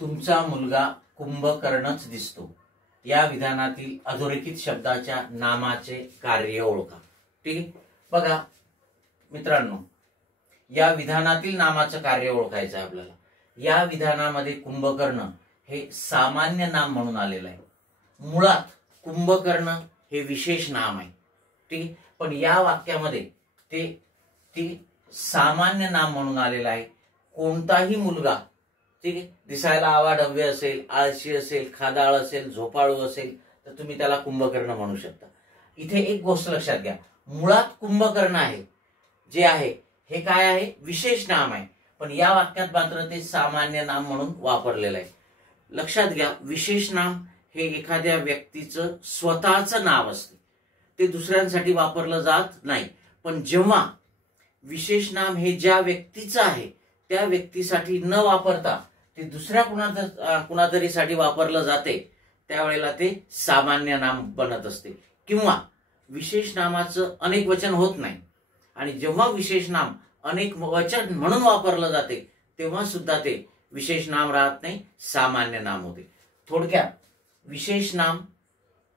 तुमचा मुलगा कुंभकर्णच दिसतो या विधानातील अधोरेखित शब्दाच्या नामाचे कार्य ओळखा। ठीक आहे, बघा मित्रांनो, या विधानातील नामाचं कार्य ओळखायचं आहे आपल्याला। या विधानामध्ये कुंभकर्ण हे सामान्य नाम म्हणून आलेलं आहे। मुळात कुंभकर्ण हे विशेष नाम आहे, ठीक आहे, पण या वाक्यामध्ये ते सामान्य नाम म्हणून आलेलं आहे। कोणताही मुलगा, ठीक आहे, दिसायला आवाढव्य असेल, आळशी असेल, खादाळ असेल, झोपाळू असेल तर तुम्ही त्याला कुंभकर्ण म्हणू शकता। इथे एक गोष्ट लक्षात घ्या, मुळात कुंभकर्ण आहे जे आहे हे काय आहे, विशेष नाम आहे, पण या वाक्यात मात्र ते सामान्य नाम म्हणून वापरलेलं आहे। लक्षात घ्या, विशेष नाम हे एखाद्या व्यक्तीचं स्वतःचं नाव असते, ते दुसऱ्यांसाठी वापरलं जात नाही। पण जेव्हा विशेष नाम हे ज्या व्यक्तीचं आहे त्या व्यक्तीसाठी न वापरता ते दुसऱ्या कुणातरीसाठी वापरलं जाते त्यावेळेला ते सामान्य नाम बनत असते। किंवा विशेष नामाचं अनेक वचन होत नाही आणि जेव्हा विशेष नाम अनेक वचन म्हणून वापरलं जाते तेव्हा सुद्धा ते विशेष नाम राहत नाही, सामान्य नाम होते। थोडक्यात विशेष नाम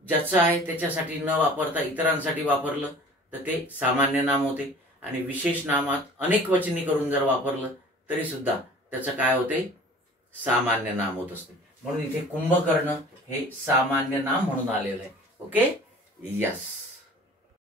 ज्याचं आहे त्याच्यासाठी न वापरता इतरांसाठी वापरलं तर ते सामान्य नाम होते आणि विशेष नामात अनेक वचनी करून जर वापरलं तरी सुद्धा त्याचं काय होते, सामान्य नाम होत असते। म्हणून इथे कुंभकर्ण हे सामान्य नाम म्हणून आलेलं आहे। Okay, yes.